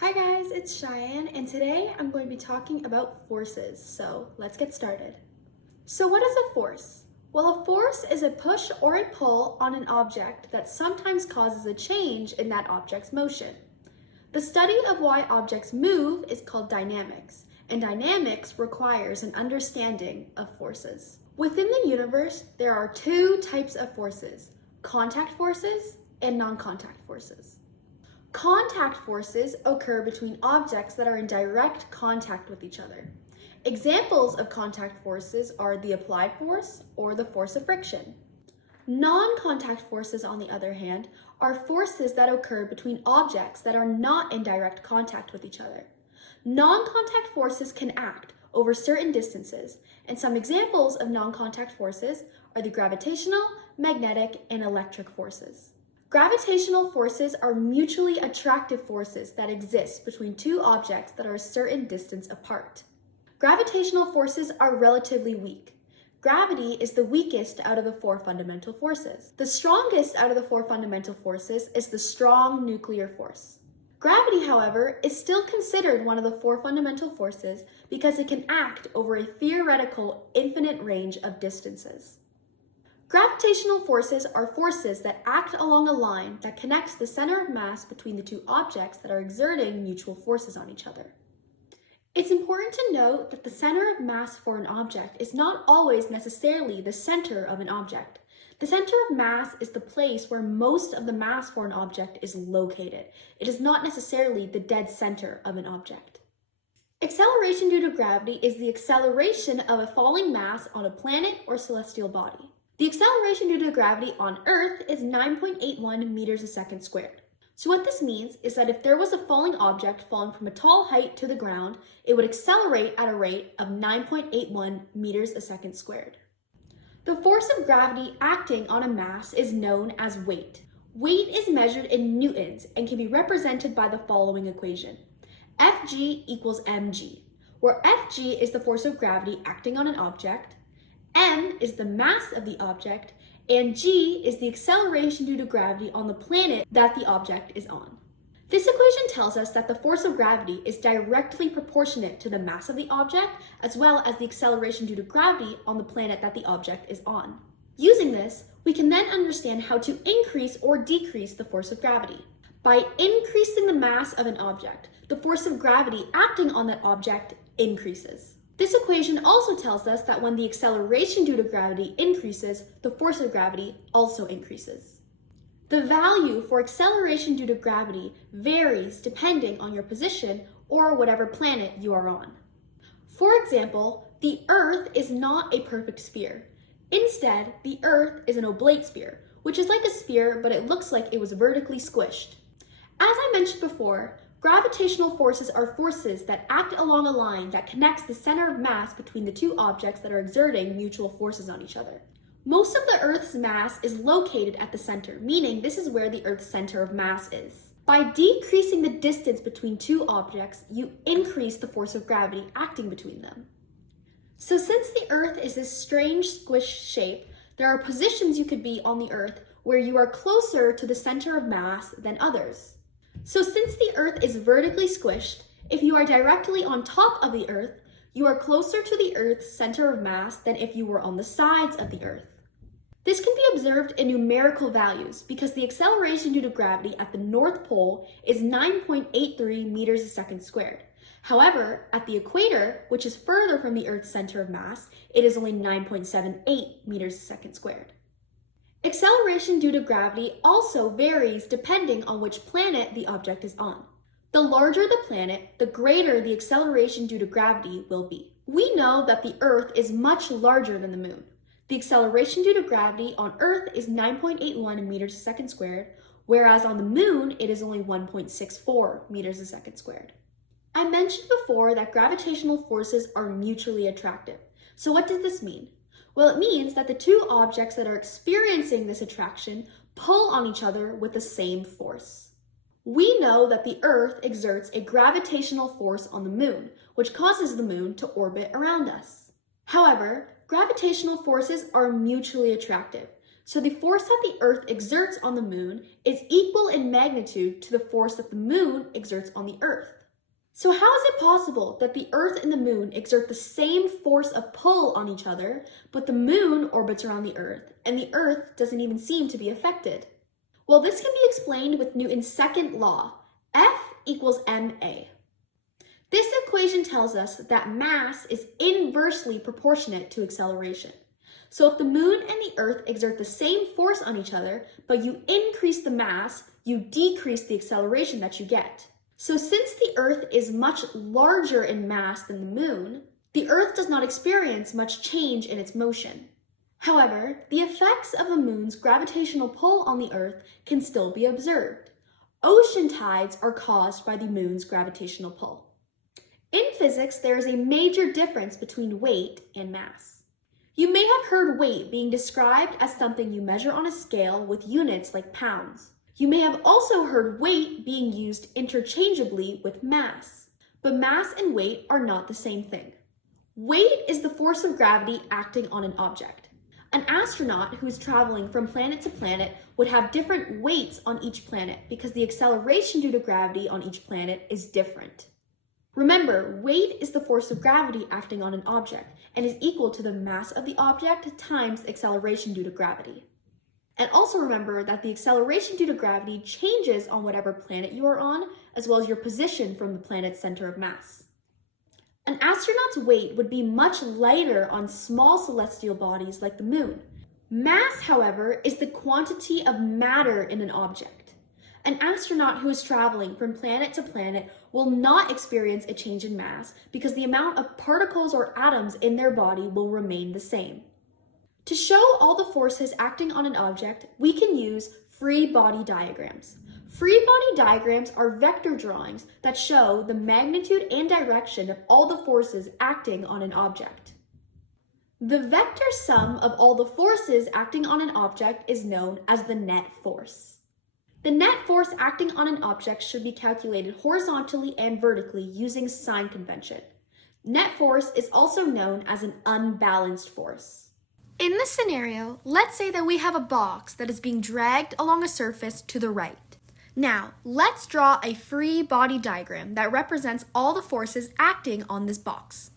Hi guys, it's Shyanne, and today I'm going to be talking about forces, so let's get started. So what is a force? Well, a force is a push or a pull on an object that sometimes causes a change in that object's motion. The study of why objects move is called dynamics, and dynamics requires an understanding of forces. Within the universe, there are two types of forces: contact forces and non-contact forces. Contact forces occur between objects that are in direct contact with each other. Examples of contact forces are the applied force or the force of friction. Non-contact forces, on the other hand, are forces that occur between objects that are not in direct contact with each other. Non-contact forces can act over certain distances, and some examples of non-contact forces are the gravitational, magnetic, and electric forces. Gravitational forces are mutually attractive forces that exist between two objects that are a certain distance apart. Gravitational forces are relatively weak. Gravity is the weakest out of the four fundamental forces. The strongest out of the four fundamental forces is the strong nuclear force. Gravity, however, is still considered one of the four fundamental forces because it can act over a theoretical infinite range of distances. Gravitational forces are forces that act along a line that connects the center of mass between the two objects that are exerting mutual forces on each other. It's important to note that the center of mass for an object is not always necessarily the center of an object. The center of mass is the place where most of the mass for an object is located. It is not necessarily the dead center of an object. Acceleration due to gravity is the acceleration of a falling mass on a planet or celestial body. The acceleration due to gravity on Earth is 9.81 meters a second squared. So what this means is that if there was a falling object falling from a tall height to the ground, it would accelerate at a rate of 9.81 meters a second squared. The force of gravity acting on a mass is known as weight. Weight is measured in newtons and can be represented by the following equation: Fg equals mg, where Fg is the force of gravity acting on an object, m is the mass of the object, and g is the acceleration due to gravity on the planet that the object is on. This equation tells us that the force of gravity is directly proportionate to the mass of the object as well as the acceleration due to gravity on the planet that the object is on. Using this, we can then understand how to increase or decrease the force of gravity. By increasing the mass of an object, the force of gravity acting on that object increases. This equation also tells us that when the acceleration due to gravity increases, the force of gravity also increases. The value for acceleration due to gravity varies depending on your position or whatever planet you are on. For example, the Earth is not a perfect sphere. Instead, the Earth is an oblate sphere, which is like a sphere, but it looks like it was vertically squished. As I mentioned before, gravitational forces are forces that act along a line that connects the center of mass between the two objects that are exerting mutual forces on each other. Most of the Earth's mass is located at the center, meaning this is where the Earth's center of mass is. By decreasing the distance between two objects, you increase the force of gravity acting between them. So since the Earth is this strange squished shape, there are positions you could be on the Earth where you are closer to the center of mass than others. So since the Earth is vertically squished, if you are directly on top of the Earth, you are closer to the Earth's center of mass than if you were on the sides of the Earth. This can be observed in numerical values because the acceleration due to gravity at the North Pole is 9.83 meters a second squared. However, at the equator, which is further from the Earth's center of mass, it is only 9.78 meters a second squared. Acceleration due to gravity also varies depending on which planet the object is on. The larger the planet, the greater the acceleration due to gravity will be. We know that the Earth is much larger than the Moon. The acceleration due to gravity on Earth is 9.81 meters a second squared, whereas on the Moon it is only 1.64 meters a second squared. I mentioned before that gravitational forces are mutually attractive. So what does this mean? Well, it means that the two objects that are experiencing this attraction pull on each other with the same force. We know that the Earth exerts a gravitational force on the Moon, which causes the Moon to orbit around us. However, gravitational forces are mutually attractive. So the force that the Earth exerts on the moon is equal in magnitude to the force that the moon exerts on the Earth. So how is it possible that the Earth and the moon exert the same force of pull on each other, but the moon orbits around the Earth, and the Earth doesn't even seem to be affected? Well, this can be explained with Newton's second law, F equals ma. This equation tells us that mass is inversely proportionate to acceleration. So if the moon and the Earth exert the same force on each other, but you increase the mass, you decrease the acceleration that you get. So since the Earth is much larger in mass than the moon, the Earth does not experience much change in its motion. However, the effects of the moon's gravitational pull on the Earth can still be observed. Ocean tides are caused by the moon's gravitational pull. In physics, there is a major difference between weight and mass. You may have heard weight being described as something you measure on a scale with units like pounds. You may have also heard weight being used interchangeably with mass, but mass and weight are not the same thing. Weight is the force of gravity acting on an object. An astronaut who is traveling from planet to planet would have different weights on each planet because the acceleration due to gravity on each planet is different. Remember, weight is the force of gravity acting on an object and is equal to the mass of the object times acceleration due to gravity. And also remember that the acceleration due to gravity changes on whatever planet you are on, as well as your position from the planet's center of mass. An astronaut's weight would be much lighter on small celestial bodies like the moon. Mass, however, is the quantity of matter in an object. An astronaut who is traveling from planet to planet will not experience a change in mass because the amount of particles or atoms in their body will remain the same. To show all the forces acting on an object, we can use free body diagrams. Free body diagrams are vector drawings that show the magnitude and direction of all the forces acting on an object. The vector sum of all the forces acting on an object is known as the net force. The net force acting on an object should be calculated horizontally and vertically using sign convention. Net force is also known as an unbalanced force. In this scenario, let's say that we have a box that is being dragged along a surface to the right. Now, let's draw a free body diagram that represents all the forces acting on this box.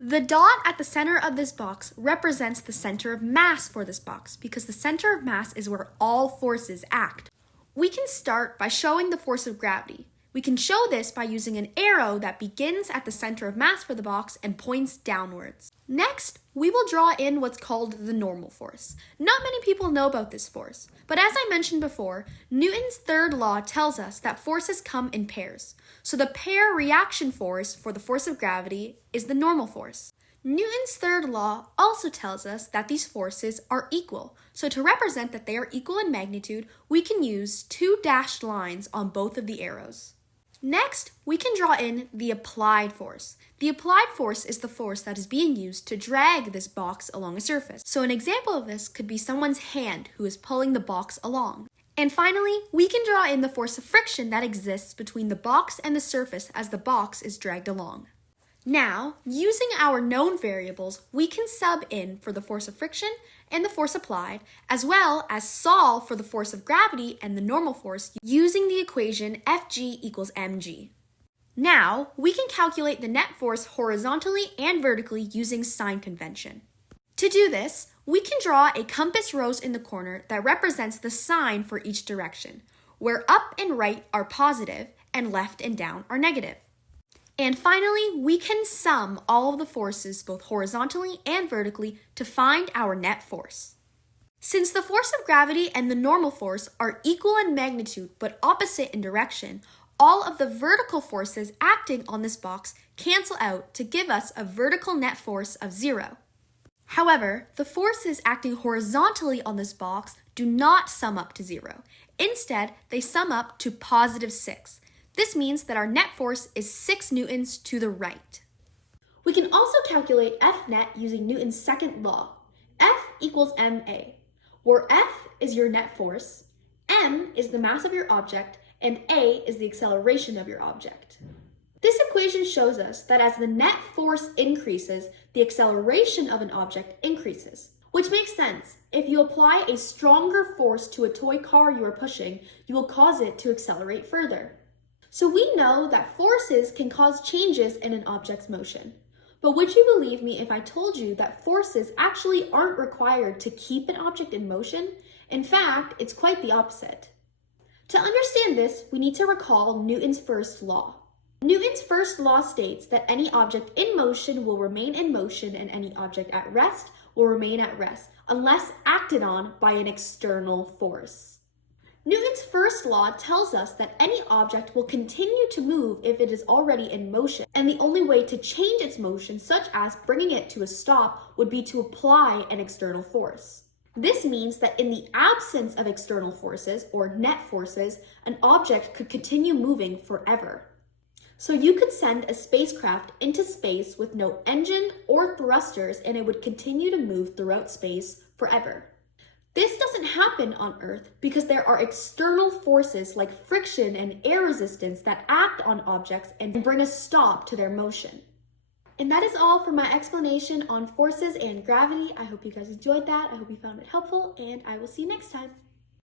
The dot at the center of this box represents the center of mass for this box because the center of mass is where all forces act. We can start by showing the force of gravity. We can show this by using an arrow that begins at the center of mass for the box and points downwards. Next, we will draw in what's called the normal force. Not many people know about this force, but as I mentioned before, Newton's third law tells us that forces come in pairs. So the pair reaction force for the force of gravity is the normal force. Newton's third law also tells us that these forces are equal. So to represent that they are equal in magnitude, we can use two dashed lines on both of the arrows. Next, we can draw in the applied force. The applied force is the force that is being used to drag this box along a surface. So an example of this could be someone's hand who is pulling the box along. And finally, we can draw in the force of friction that exists between the box and the surface as the box is dragged along. Now, using our known variables, we can sub in for the force of friction and the force applied, as well as solve for the force of gravity and the normal force using the equation Fg equals mg. Now, we can calculate the net force horizontally and vertically using sign convention. To do this, we can draw a compass rose in the corner that represents the sign for each direction, where up and right are positive and left and down are negative. And finally, we can sum all of the forces both horizontally and vertically to find our net force. Since the force of gravity and the normal force are equal in magnitude but opposite in direction, all of the vertical forces acting on this box cancel out to give us a vertical net force of 0. However, the forces acting horizontally on this box do not sum up to 0. Instead, they sum up to positive 6. This means that our net force is 6 newtons to the right. We can also calculate F net using Newton's second law. F equals ma, where F is your net force, m is the mass of your object, and a is the acceleration of your object. This equation shows us that as the net force increases, the acceleration of an object increases, Which makes sense. If you apply a stronger force to a toy car you are pushing, you will cause it to accelerate further. So we know that forces can cause changes in an object's motion. But would you believe me if I told you that forces actually aren't required to keep an object in motion? In fact, it's quite the opposite. To understand this, we need to recall Newton's first law. Newton's first law states that any object in motion will remain in motion and any object at rest will remain at rest unless acted on by an external force. Newton's first law tells us that any object will continue to move if it is already in motion, and the only way to change its motion, such as bringing it to a stop, would be to apply an external force. This means that in the absence of external forces, or net forces, an object could continue moving forever. So you could send a spacecraft into space with no engine or thrusters and it would continue to move throughout space forever. This doesn't happen on Earth because there are external forces like friction and air resistance that act on objects and bring a stop to their motion. And that is all for my explanation on forces and gravity. I hope you guys enjoyed that. I hope you found it helpful, and I will see you next time.